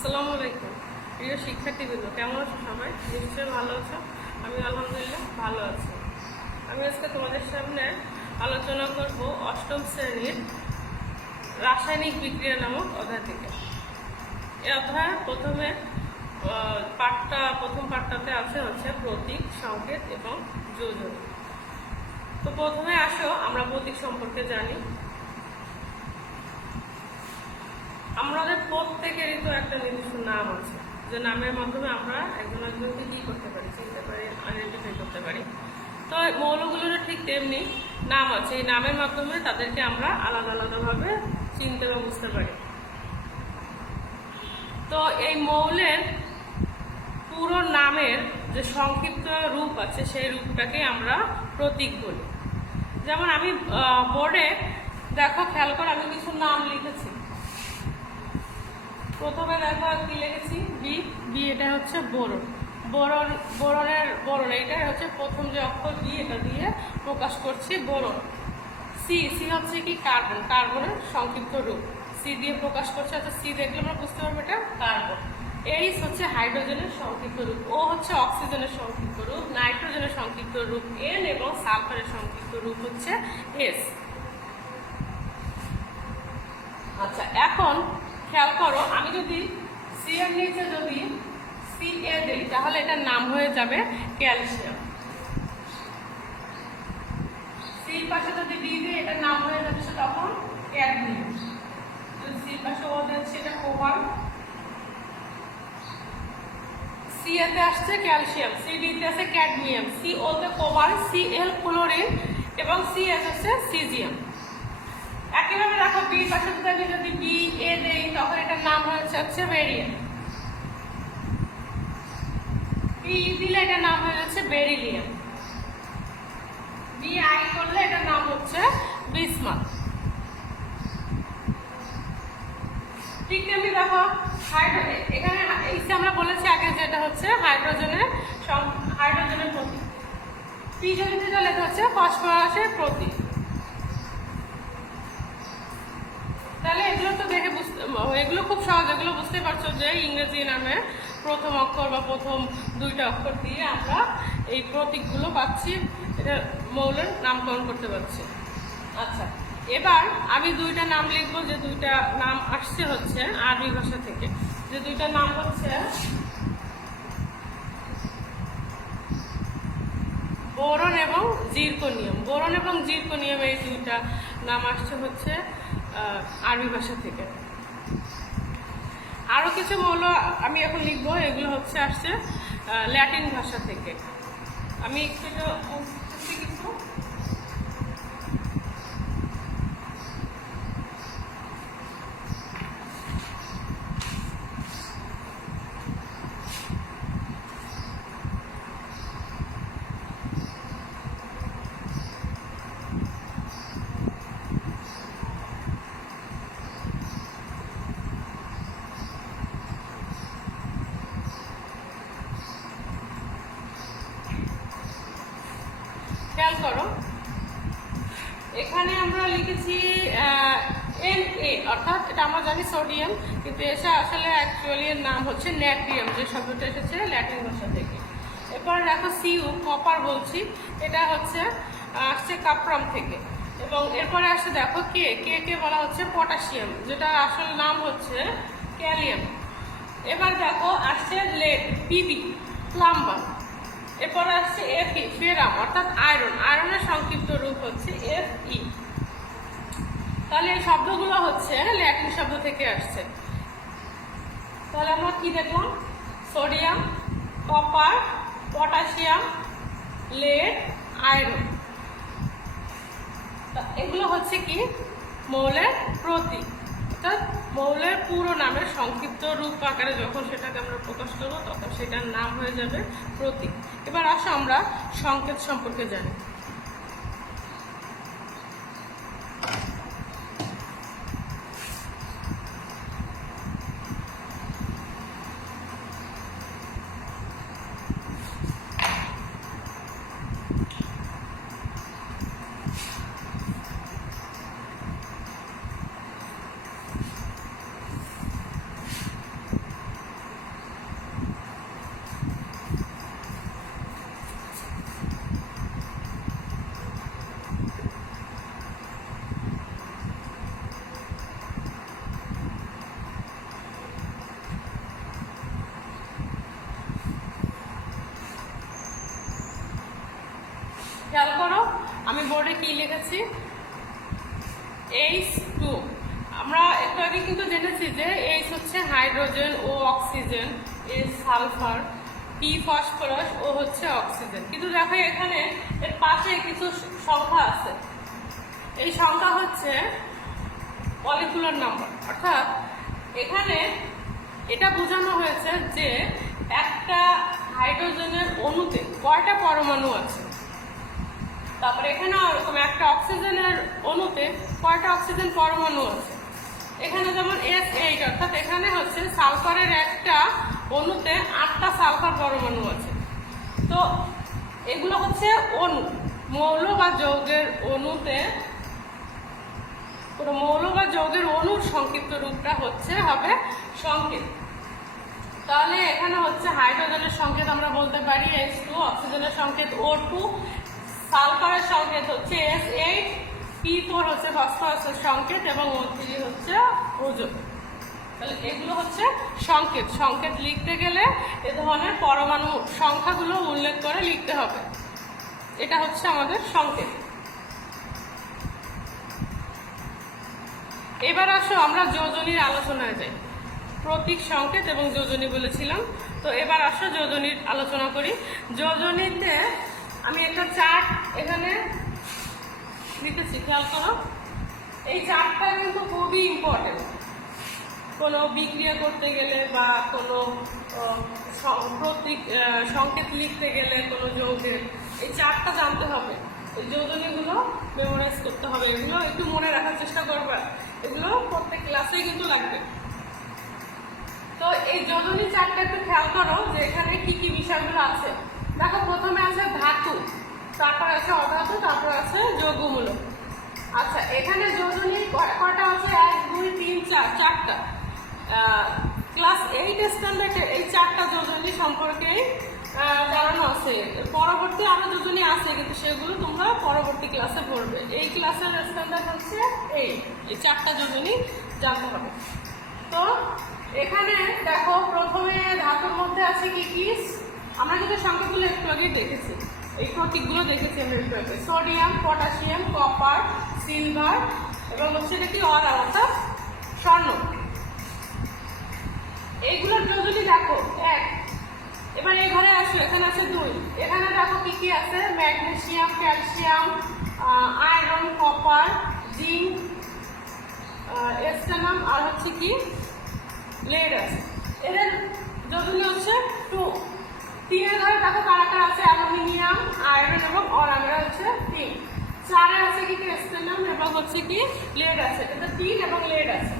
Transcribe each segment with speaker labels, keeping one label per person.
Speaker 1: আসসালামু আলাইকুম। প্রিয় শিক্ষার্থীবৃন্দ, কেমন আছো সবাই? নিশ্চয়ই ভালো আছো? আমি আলহামদুলিল্লাহ ভালো আছি। আমি আজকে তোমাদের সামনে আলোচনা করব অষ্টম শ্রেণির রাসায়নিক বিক্রিয়া নামক অধ্যায় থেকে। এই অধ্যায় প্রথমে পাঠটা, প্রথম পাঠটাতে আছে হচ্ছে প্রতীক, সংকেত এবং যোজন। তো প্রথমে আসো, আমরা প্রতীক সম্পর্কে জানি। আমাদের প্রত্যেকেরই তো একটা নির্দিষ্ট নাম আছে। যে নামের মাধ্যমে আমরা একজন একজনকে কী করতে পারি, চিনতে পারি আইডেন্টিফাই করতে পারি। তো এই মৌলগুলোরও ঠিক তেমনি নাম আছে। এই নামের মাধ্যমে তাদেরকে আমরা আলাদা আলাদাভাবে চিনতে বা বুঝতে পারি। তো এই মৌলের পুরো নামের যে সংক্ষিপ্ত রূপ আছে, সেই রূপটাকে আমরা প্রতীক বলি। যেমন আমি বোর্ডে, দেখো, খেয়াল করে, আমি কিছু নাম লিখেছি। প্রথমে দেখো কি লিখেছি বি বি এটা হচ্ছে বোরন। বোরন, বোরনের বোরন এটা হচ্ছে প্রথম যে অক্ষর বি এটা দিয়ে প্রকাশ করছি বোরন। সি সি হচ্ছে কি কার্বন, কার্বনের সংক্ষিপ্ত রূপ। সি দিয়ে প্রকাশ করছে, অর্থাৎ সি দেখলে আমরা বুঝতে পারব এটা কার্বন। এইচ হচ্ছে হাইড্রোজেনের সংক্ষিপ্ত রূপ। ও হচ্ছে অক্সিজেনের সংক্ষিপ্ত রূপ, নাইট্রোজেনের সংক্ষিপ্ত রূপ এন এবং সালফারের সংক্ষিপ্ত রূপ হচ্ছে এস আচ্ছা এখন খেয়াল করো, আমি যদি সি এর নিচে যদি সি এ দিই, তাহলে এটার নাম হয়ে যাবে ক্যালসিয়াম। সির পাশে যদি ডি দিই, এটার নাম হয়ে যাচ্ছে তখন ক্যাডমিয়াম। যদি সির পাশে ও দিচ্ছে এটা কোবাল্ট সি এতে আসছে ক্যালসিয়াম, সি ডিতে আছে ক্যাডমিয়াম, সি ওতে কোবাল্ট সি এল ক্লোরিন এবং সি এস হচ্ছে সিজিয়াম একইভাবে দেখো বি পাশে আমি যদি বি এ দেই, তখন এটার নাম হচ্ছে হচ্ছে বেরিয়াম বি দিলে এটার নাম হয়ে যাচ্ছে বেরিলিয়াম বি আই করলে এটার নাম হচ্ছে বিসমাথ ঠিক তেমনি দেখো হাইড্রোজেন এখানে এই আমরা বলেছি আগে যেটা হচ্ছে হাইড্রোজেনের হাইড্রোজেনের প্রতীক. পি যেটা লেখা হচ্ছে ফসফরাসের প্রতীক. তাহলে এগুলো তো দেখে বুঝতে এগুলো খুব সহজ, এগুলো বুঝতে পারছ যে ইংরেজি নামে প্রথম অক্ষর বা প্রথম দুইটা অক্ষর দিয়ে আমরা এই প্রতীকগুলো পাচ্ছি, এটা মৌলের নামকরণ করতে পারছি। আচ্ছা এবার আমি দুইটা নাম লিখব, যে দুইটা নাম আসছে হচ্ছে আরবি ভাষা থেকে। যে দুইটা নাম হচ্ছে বোরন এবং জিরকোনিয়াম। বোরন এবং জিরকোনিয়াম এই দুইটা নাম আসছে হচ্ছে আরবি ভাষা থেকে। আরও কিছু মৌল আমি এখন লিখব, এগুলো হচ্ছে আসছে ল্যাটিন ভাষা থেকে। আমি একটু এটা বুঝতেছি কিছু খেয়াল করো এখানে আমরা লিখেছি এন এ, অর্থাৎ এটা আমরা জানি সোডিয়াম, কিন্তু এসে আসলে অ্যাকচুয়ালি এর নাম হচ্ছে ন্যাট্রিয়াম, যে শব্দটা এসেছে ল্যাটিন ভাষা থেকে। এরপর দেখো সিউ, কপার বলছি, এটা হচ্ছে, আসছে কাপ্রাম থেকে। এবং এরপরে আসছে দেখো কে কে কে বলা হচ্ছে পটাশিয়াম, যেটা আসল নাম হচ্ছে ক্যালিয়াম। এবার দেখো আসছে লেড, পিবি, প্লাম্বার। এরপরে আসছে এফ ফেরাম, অর্থাৎ আয়রন। আয়রনের সংক্ষিপ্ত রূপ হচ্ছে এফ ই। তাহলে এই শব্দগুলো হচ্ছে ল্যাটিন শব্দ থেকে আসছে। তাহলে আমরা কি দেখলাম? Sodium, copper, potassium, lead, iron. এগুলো হচ্ছে কি? মৌলের প্রতীক। অর্থাৎ মৌলের পুরো নামের সংক্ষিপ্ত রূপ আকারে যখন সেটাকে আমরা প্রকাশ করব, তখন সেটার নাম হয়ে যাবে প্রতীক। এবার আসো আমরা সংকেত সম্পর্কে জানি। কিন্তু দেখো এখানে এর পাশে কিছু সংখ্যা আছে। এই সংখ্যা হচ্ছে মলিকুলার নাম্বার অর্থাৎ এখানে এটা বোঝানো হয়েছে যে একটা হাইড্রোজেনের অণুতে কয়টা পরমাণু আছে? তারপরে এখানে ওরকম একটা অক্সিজেনের অণুতে কয়টা অক্সিজেন পরমাণু আছে? এখানে যেমন এস এইট অর্থাৎ এখানে হচ্ছে সালফারের একটা অণুতে আটটা সালফার পরমাণু আছে। তো এগুলো হচ্ছে অণু মৌল বা যৌগের অণুতে কোনো মৌল বা যৌগের অণুর সংক্ষিপ্ত রূপটা হচ্ছে, হবে সংকেত। তাহলে এখানে হচ্ছে হাইড্রোজেনের সংকেত আমরা বলতে পারি এস টু অক্সিজেনের সংকেত ও টু সালফারের সংকেত হচ্ছে এস এইট পি ফোর হচ্ছে ফসফরাসের সংকেত, এবং ও থ্রি হচ্ছে ওজন। তাহলে এগুলো হচ্ছে সংকেত। সংকেত লিখতে গেলে এ ধরনের পরমাণু সংখ্যাগুলো উল্লেখ করে লিখতে হবে। এটা হচ্ছে আমাদের সংকেত। এবার আসো আমরা যোজনীর আলোচনায় যাই। প্রতীক সংকেত এবং যোজনী বলেছিলাম। তো এবার আসো যোজনীর আলোচনা করি। যোজনীতে আমি একটা চার্ট এখানে লিখেছি, খেয়াল করো। এই চার্টটা কিন্তু খুবই ইম্পর্টেন্ট কোনো বিক্রিয়া করতে গেলে বা কোনো প্রতীক সংকেত লিখতে গেলে কোনো যৌগের, এই চার্টটা জানতে হবে। এই যোজনীগুলো মেমোরাইজ করতে হবে। এগুলো একটু মনে রাখার চেষ্টা করবে। এগুলো প্রত্যেক ক্লাসেই কিন্তু লাগবে। তো এই যোজনী চার্টটা একটু খেয়াল করো যে এখানে কি কি বিষয়গুলো আছে। দেখো, প্রথমে আছে ধাতু, তারপর আছে অধাতু, তারপর আছে যৌগমূলক। আচ্ছা এখানে যোজনী কয়টা আছে? এক, দুই, তিন, চার, চারটা। ক্লাস এইট স্ট্যান্ডার্ডে এই চারটা যোজনী সম্পর্কে জানানো আছে। পরবর্তী আরও যোজনী আছে, কিন্তু সেগুলো তোমরা পরবর্তী ক্লাসে পড়বে। এই ক্লাসের স্ট্যান্ডার্ড হচ্ছে এই এই চারটা যোজনী জানতে হবে। তো, এখানে দেখো, প্রথমে ধাতুর মধ্যে আছে কি কি? আমরা কিন্তু সংখ্যাগুলো একটু আগে দেখেছি। এই প্রতীকগুলো দেখেছি আমরা একটু আগে। সোডিয়াম পটাশিয়াম কপার সিলভার এবং হচ্ছে এটা কি অরা অর্থাৎ স্বর্ণ। এইগুলোর যোজনী দেখো, এক। এবার এই ঘরে আসো, এখানে আছে দুই। এখানে দেখো কি কি আছে? Magnesium calcium iron, copper, zinc stannum আর হচ্ছে কি? লেড আছে। এদের যোজনী হচ্ছে টু। তিনের ঘরে দেখো কারা কারা আছে? অ্যালুমিনিয়াম, আয়রন এবং অরামরা হচ্ছে তিন। চারে আছে কি এস্টানাম এবং হচ্ছে কি? লেড আছে। এটা তিন এবং লেড আছে।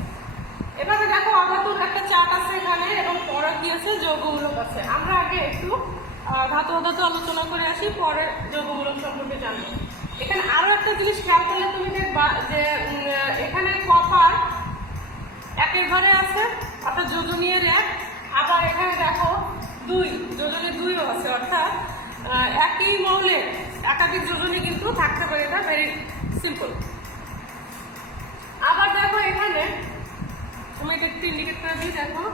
Speaker 1: এভাবে দেখো অধাতুর একটা চার্ট আছে এখানে এবং পরে কি আছে? যৌগমূলক আছে। আমরা আগে একটু ধাতু অধাতু আলোচনা করে আসি পরে যৌগমূলক সম্পর্কে জানব। এখানে আরও একটা জিনিস খেয়াল করলে তুমি দেখবা যে এখানে কপার একের ঘরে আছে, অর্থাৎ যোজনীয় এক। আবার এখানে দেখো, দুই যোজনী দুইও আছে, অর্থাৎ একই মৌলের একাধিক যোজনী কিন্তু থাকতে পারে। এটা ভেরি সিম্পল আবার দেখো এখানে তুমি এটা একটু ইন্ডিকেট করে দিই দেখো।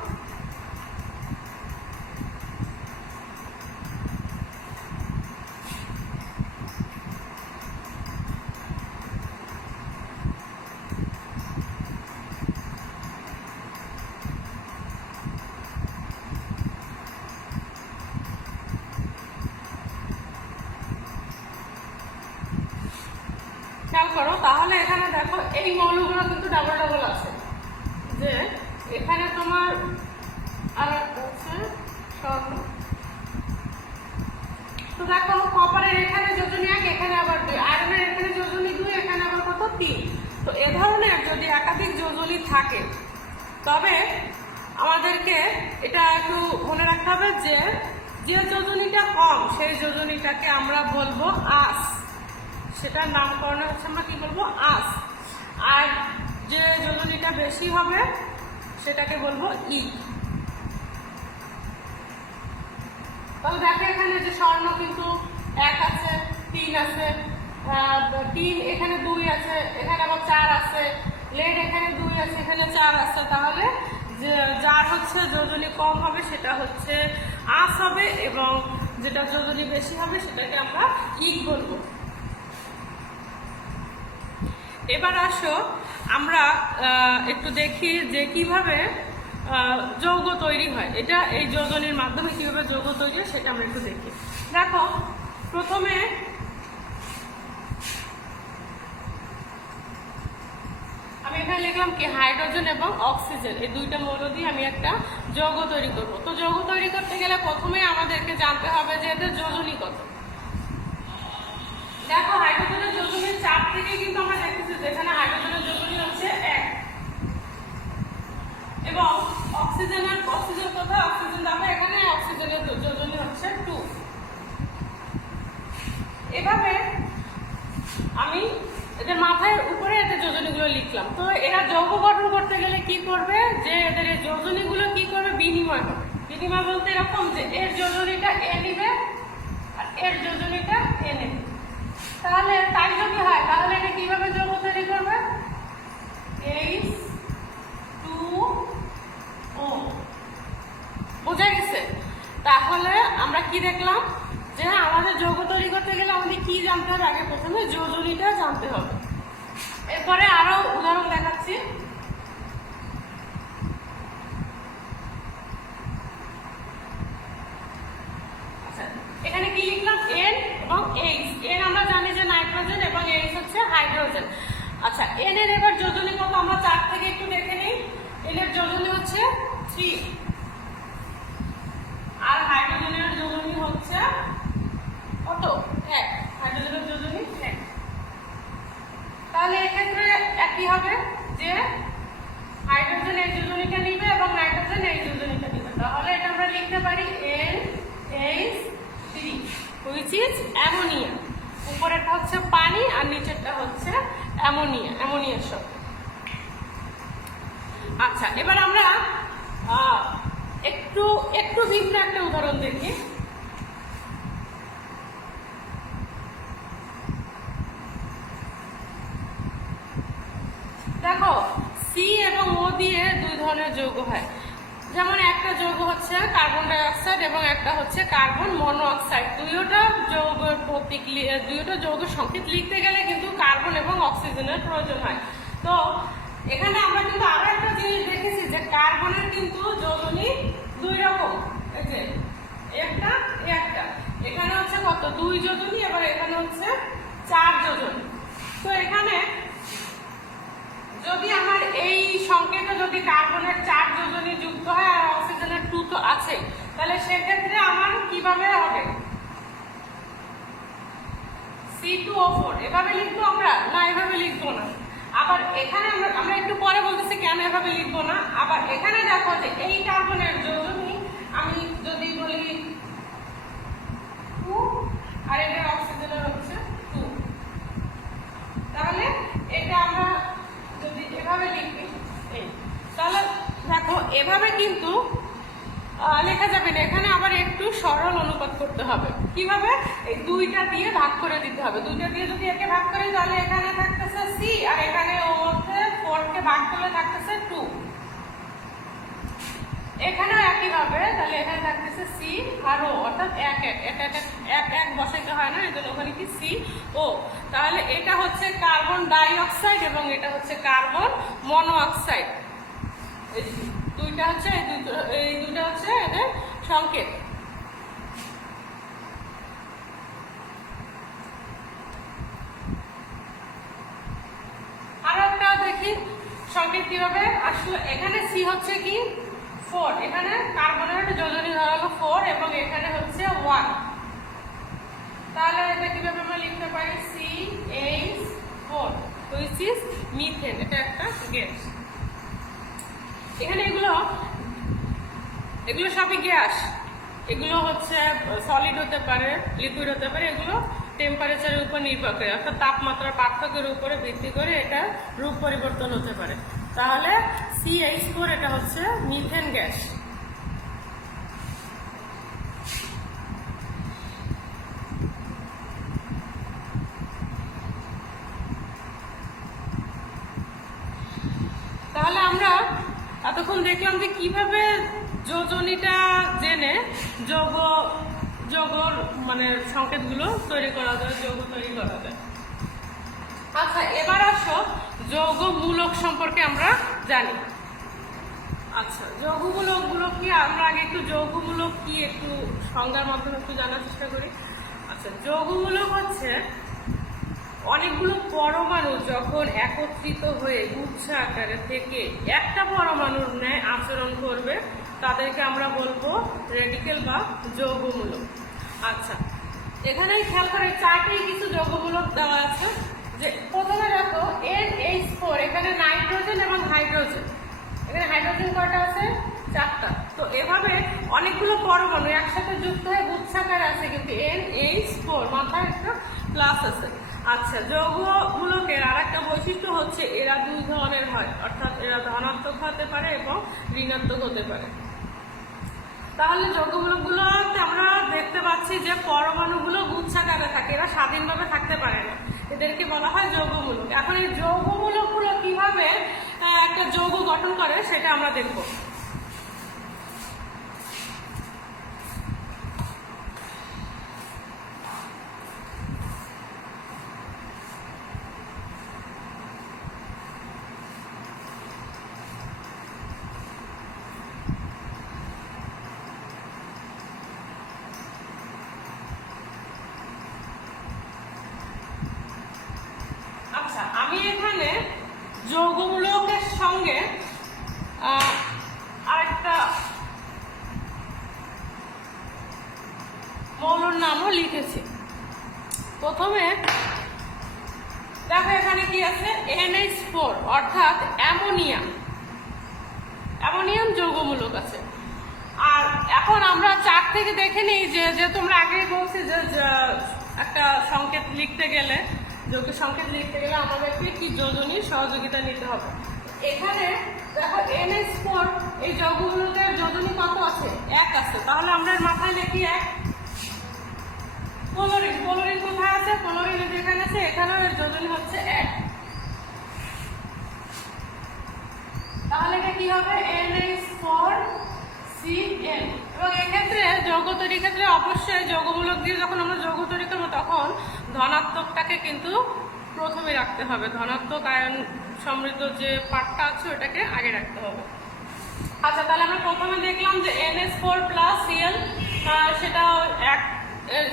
Speaker 1: খেয়াল করো, তাহলে এখানে দেখো এই মৌলগুলো কিন্তু ডাবল ডাবল আছে। তবে আমাদেরকে এটা একটু মনে রাখতে হবে যে যে যোজনীটা কম, সেই যোজনীটাকে আমরা বলব আস। সেটার নামকরণ হচ্ছে আমরা কি বলব? আস। আর যে যোজনীটা বেশি হবে, সেটাকে বলব ই। তবে দেখো এখানে যে স্বর্ণ কিন্তু এক আছে, তিন আছে তিন এখানে দুই আছে, এখানে আবার চার আছে। লেড এখানে দুই আছে, এখানে চার আছে। তাহলে যে যার হচ্ছে যোজনী কম হবে, সেটা হচ্ছে আস হবে এবং যেটা যোজনী বেশি হবে, সেটাকে আমরা ইক বলব। এবার আসো, আমরা একটু দেখি যে কীভাবে যৌগ তৈরি হয়। এটা এই যোজনের মাধ্যমে কীভাবে যৌগ তৈরি হয়, সেটা আমরা একটু দেখি। দেখো, প্রথমে আমি এখানে লিখলাম কি হাইড্রোজেন এবং অক্সিজেন। এই দুইটা মৌল দিয়ে আমি একটা যৌগ তৈরি করব। তো যৌগ তৈরি করতে গেলে প্রথমে আমাদেরকে জানতে হবে যে এদের যোজনী কত। দেখো, হাইড্রোজেনের যোজনীর চাপ থেকে কিন্তু আমরা দেখতেছি যেখানে হাইড্রোজেনের যোজনী হচ্ছে এক। এবং অক্সিজেনের, অক্সিজেন কোথায়? অক্সিজেন দেখো, এখানে অক্সিজেনের যোজনী হচ্ছে টু। এভাবে আমি এদের মাথায় উপরে এদের যোজনীগুলো লিখলাম। তো এরা যৌগ গঠন করতে গেলে কি করবে? যে এদের এই যোজনীগুলো কি করবে? বিনিময় হবে। বিনিময় বলতে এরকম যে এর যোজনীটা এ নিবে আর এর যোজনীটা এ নেবে। তাহলে তাই যদি হয়, তাহলে এটা কীভাবে যৌগ তৈরি করবে? এইচ টু ও বোঝা গেছে? তাহলে আমরা কি দেখলাম? যে আমাদের যৌগ তৈরি করতে গেলে আমাদের কি জানতে হবে? আগে প্রথমে যোজনীটা জানতে হবে। এরপরে আরও উদাহরণ দেখাচ্ছি। আচ্ছা, এখানে কি লিখলাম? এন এবং এইচ এন আমরা জানি যে নাইট্রোজেন এবং এইচ হচ্ছে হাইড্রোজেন। আচ্ছা এন এর এবার যোজনী কত আমরা চার থেকে একটু দেখে নিই। এন এর যোজনী হচ্ছে থ্রি আর হাইড্রোজেনের যোজনী হচ্ছে কত? এক। হাইড্রোজেনের তাহলে এক্ষেত্রে একই হবে যে হাইড্রোজেন এই যোজনীটা নিবে এবং নাইট্রোজেন এই যোজনীটা নিবে। তাহলে এটা আমরা লিখতে পারি N H three which is ammonia উপরেরটা হচ্ছে পানি আর নিচেরটা হচ্ছে অ্যামোনিয়া অ্যামোনিয়ার শব্দ। আচ্ছা এবার আমরা একটু একটু ভিন্ন একটা উদাহরণ দেখি। দেখো সি এবং ও দিয়ে দুই ধরনের যৌগ হয়। যেমন একটা যৌগ হচ্ছে কার্বন ডাই অক্সাইড এবং একটা হচ্ছে কার্বন মনো অক্সাইড দুইটা যৌগের প্রতীক দুইটা যৌগের সংকেত লিখতে গেলে কিন্তু কার্বন এবং অক্সিজেনের প্রয়োজন হয়। তো, এখানে আমরা কিন্তু আরও একটা জিনিস দেখেছি যে কার্বনের কিন্তু যোজনী দুই রকম। যে, একটা একটা। এখানে হচ্ছে কত? দুই যোজনী এবার এখানে হচ্ছে চার যোজনী তো এখানে যদি আমার এই সংকেতে যদি কার্বনের চার যোজনী যুক্ত হয় আর অক্সিজেনের টু তো আছে, তাহলে সেক্ষেত্রে আমার কীভাবে হবে? সি টু ও ফোর এভাবে লিখব আমরা? না, এভাবে লিখব না। আবার এখানে আমরা একটু পরে বলতেছি কেন এভাবে লিখব না। আবার এখানে দেখো যে এই কার্বনের যোজনী, আমি যদি বলি টু, আর এটা অক্সিজেনের হচ্ছে টু। তাহলে এটা আমরা এভাবে লিখবে। তাহলে দেখো, এভাবে কিন্তু লেখা যাবে না। এখানে আবার একটু সরল অনুপাত করতে হবে। কীভাবে? এই দুইটা দিয়ে ভাগ করে দিতে হবে। দুইটা দিয়ে যদি একে ভাগ করি, তাহলে এখানে থাকতেছে সি আর এখানে ওর মধ্যে ফোরকে ভাগ করলে থাকতেছে টু এখানেও একই ভাবে তাহলে এখানে থাকতেছে সি আর ও অর্থাৎ এক এক এক এক বসাইতে হয় না জন্য ওখানে কি সি ও তাহলে এটা হচ্ছে কার্বন ডাই অক্সাইড এবং এটা হচ্ছে কার্বন মনো অক্সাইড দুইটা হচ্ছে, এই দুটো হচ্ছে এদের সংকেত। আরও একটা দেখি, সংকেত কীভাবে? আসলে এখানে সি হচ্ছে কি? ফোর এখানে কার্বনের যোজনী ধরা হলো ফোর এবং এখানে হচ্ছে ওয়ান তাহলে এটা কীভাবে আমরা লিখতে পারি? C H four which is methane এটা একটা গ্যাস এখানে এগুলো এগুলো সবই গ্যাস এগুলো হচ্ছে সলিড হতে পারে লিকুইড হতে পারে। এগুলো টেম্পারেচারের উপর নির্ভর করে। অর্থাৎ তাপমাত্রার পার্থক্যের উপরে ভিত্তি করে এটা রূপ পরিবর্তন হতে পারে। তাহলে সিএইচ ফোর এটা হচ্ছে মিথেন গ্যাস তাহলে আমরা এতক্ষণ দেখলাম যে কীভাবে যোজনীটা জেনে যোগ, যোগর মানে সংকেতগুলো তৈরি করা যায়, যোগ তৈরি করা যায়। আচ্ছা এবার যৌগমূলক সম্পর্কে আমরা জানি। আচ্ছা যৌগমূলকগুলো কি? আমরা আগে একটু যৌগমূলক কি একটু সংজ্ঞার মাধ্যমে একটু জানার চেষ্টা করি। আচ্ছা যৌগমূলক হচ্ছে অনেকগুলো পরমাণু যখন একত্রিত হয়ে গুচ্ছ আকারে থেকে একটা পরমাণুর ন্যায় আচরণ করবে, তাদেরকে আমরা বলব রেডিকেল বা যৌগমূলক। আচ্ছা এখানে খেয়াল করে চারটেই কিছু যৌগমূলক দেওয়া আছে। যে প্রথমে দেখো এন এইচ ফোর এখানে নাইট্রোজেন এবং হাইড্রোজেন। এখানে হাইড্রোজেন কয়টা আছে? চারটা। তো এভাবে অনেকগুলো পরমাণু একসাথে যুক্ত হয়ে গুচ্ছাকার আছে, কিন্তু এন এইচ ফোর মাথায় একটা প্লাস আছে। আচ্ছা যৌগমূলকের আর একটা বৈশিষ্ট্য হচ্ছে এরা দুই ধরনের হয়, অর্থাৎ এরা ধনাত্মক হতে পারে এবং ঋণাত্মক হতে পারে। তাহলে যৌগমূলকগুলোতে আমরা দেখতে পাচ্ছি যে পরমাণুগুলো গুচ্ছাকারে থাকে, এরা স্বাধীনভাবে থাকতে পারে না। এদেরকে বলা হয় যৌগমূলক এখন এই যৌগমূলকগুলো কীভাবে একটা যৌগ গঠন করে সেটা আমরা দেখব আচ্ছা আমি এখানে যৌগমূলকের সঙ্গে আরেকটা মৌলর নামও লিখেছি। প্রথমে দেখো এখানে কি আছে? এনএইচ ফোর, অর্থাৎ অ্যামোনিয়াম অ্যামোনিয়াম যৌগমূলক আছে। আর এখন আমরা চার থেকে দেখে নিই যে তোমরা আগেই বলছি যে একটা সংকেত লিখতে গেলে যৌগ সংকেত লিখতে গেলে আমাদেরকে কি যোজনীর সহযোগিতা নিতে হবে? এখানে দেখো এনএস ফোর এই যৌগগুলোদের যোজনী কত আছে? এক আছে। তাহলে আমরা মাথায় লিখি এক। ক্লোরিন ক্লোরিন কোথায় আছে? ক্লোরিন যেখানে আছে, এখানেও এর যোজনী হচ্ছে এক। তাহলে এটা কি হবে? এনএস ফোর সিএন এবং এক্ষেত্রে যৌগ তৈরির ক্ষেত্রে অবশ্যই যৌগমূলক দিয়ে যখন আমরা যৌগ তৈরি করব, তখন ধনাত্মকটাকে কিন্তু প্রথমে রাখতে হবে। ধনাত্মক আয়ন সমৃদ্ধ যে পার্টটা আছে, ওটাকে আগে রাখতে হবে। আচ্ছা তাহলে আমরা প্রথমে দেখলাম যে এনএস ফোর প্লাস সিএল সেটা এক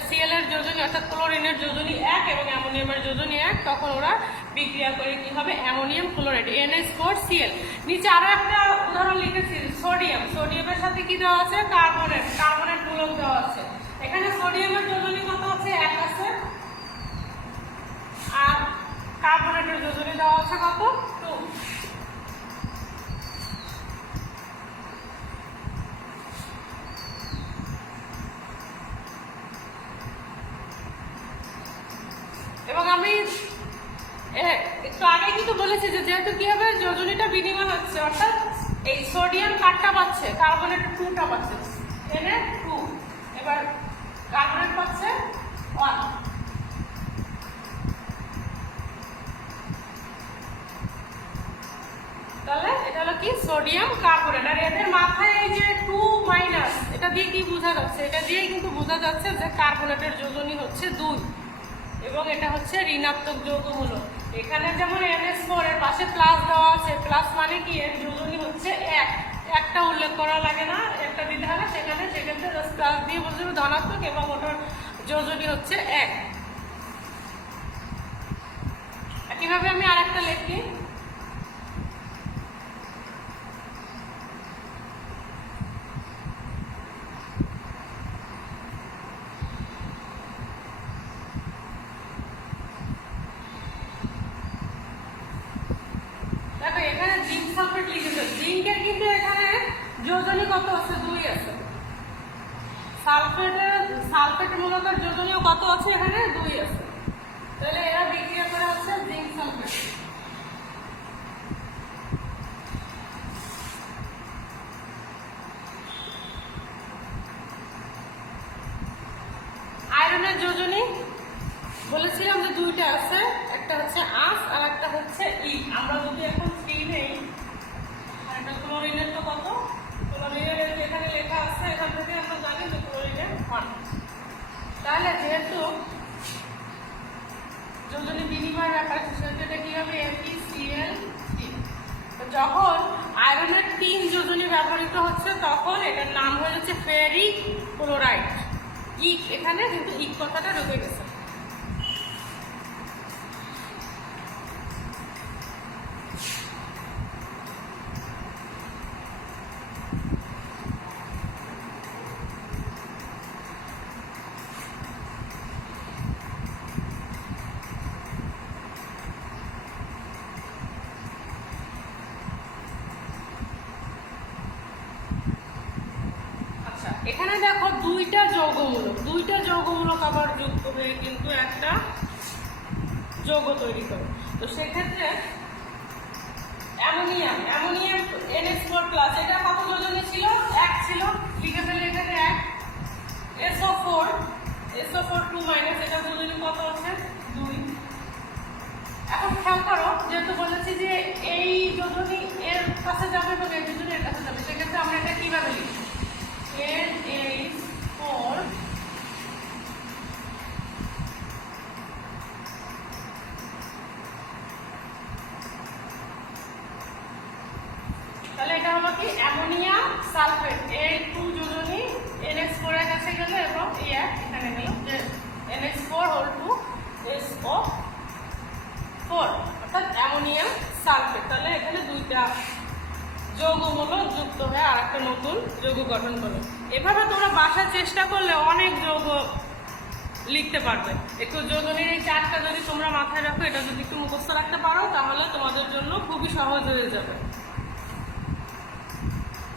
Speaker 1: সিএল এর যোজনী, অর্থাৎ ক্লোরিনের যোজনী এক এবং অ্যামোনিয়ামের যোজনী এক। তখন ওরা বিক্রিয়া করে কি হবে? Ammonium chloride NH four CL নিচে আরও একটা উদাহরণ লিখেছি সোডিয়াম সোডিয়ামের সাথে কি দেওয়া আছে? কার্বনেট কার্বনেট মূলক দেওয়া আছে। এখানে সোডিয়ামের যোজনী কত আছে? এক আছে। আর কার্বনেটের যোজনী দেওয়া আছে কত? টু এবং আমি একটু আগে কিন্তু বলেছি যে যেহেতু কি হবে? যোজনীটা বিনিময় হচ্ছে, অর্থাৎ এই সোডিয়াম কাঠটা পাচ্ছে কার্বনেট টুটা পাচ্ছে। এনে টু এবার কার্বনেট পাচ্ছে ওয়ান তাহলে এটা হলো কি? সোডিয়াম কার্বনেট আর এদের মাথায় এই যে টু মাইনাস এটা দিয়ে কি বোঝা যাচ্ছে? এটা দিয়ে কিন্তু বোঝা যাচ্ছে যে কার্বনেটের যোজনী হচ্ছে দুই। এবং এটা হচ্ছে ঋণাত্মক যৌগমূলক। এখানে যেমন এনএস ফোর এর পাশে প্লাস দেওয়া আছে প্লাস মানে কি? এর হচ্ছে এক, একটা উল্লেখ করা লাগে না, একটা দিতে হবে সেখানে সেক্ষেত্রে প্লাস দিয়ে বলতে ধনাত্মক এবং ওটার যোজনী হচ্ছে এক। কীভাবে আমি আর একটা লিখি দেখো এখানে জিঙ্ক সালফেট লিখেছে। জিঙ্কের কিন্তু এখানে যোজনী কত আছে? দুই আছে। সালফেটের সালফেট মূলত যোজনীয় কত আছে এখানে? দুই আছে। তাহলে এরা বিক্রিয়া করে হচ্ছে জিঙ্ক সালফেট। তাহলে যেহেতু যোজনী বিনিময় ব্যাপার সেহেতু এটা কি হবে? এমপিসিএল যখন আয়রনের তিন যোজনী ব্যবহৃত হচ্ছে, তখন এটার নাম হয়ে যাচ্ছে ফেরি ক্লোরাইড ইক এখানে? কিন্তু ইক কথাটা ঢুকে গেছে। এখানে দেখো দুইটা যৌগমূলক দুইটা যৌগমূলক আবার যুক্ত হয়ে কিন্তু একটা যৌগ তৈরি করে। তো সেক্ষেত্রে ammonium ammonium NH four plus এটা কত যোজনে ছিল? এক ছিল। লিখে ফেলে এখানে এক। SO four SO four two minus এটা যোজনী কত আছে? দুই। এখন খেয়াল করো, যেহেতু বলেছি যে এই যোজনী এর কাছে যাবে এবং এই যোজনী কাছে যাবে, সেক্ষেত্রে আমরা এটা কীভাবে লিখব? এন এইচ ফোর তাহলে এটা হলো কি? Ammonia sulphate. এই টু যোজনী এনএক্স ফোর কাছে গেল এবং এই এখানে গেল। যে NH four whole two S O four অর্থাৎ অ্যামোনিয়াম সালফেট। তাহলে এখানে দুইটা যৌগমূলক যুক্ত হয়ে আর একটা নতুন যৌগ গঠন করবে এভাবে তোমরা বাসায় চেষ্টা করলে অনেক যৌগ লিখতে পারবে। একটু যোজনীর এই চারটা যদি তোমরা মাথায় রাখো, এটা যদি একটু মুখস্থ রাখতে পারো, তাহলে তোমাদের জন্য খুবই সহজ হয়ে যাবে।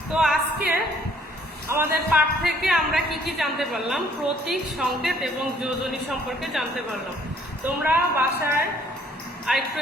Speaker 1: তো আজকে আমাদের পাঠ থেকে আমরা কি কি জানতে পারলাম? প্রতীক, সংকেত এবং যোজনী সম্পর্কে জানতে পারলাম। তোমরা বাসায় আরেকটু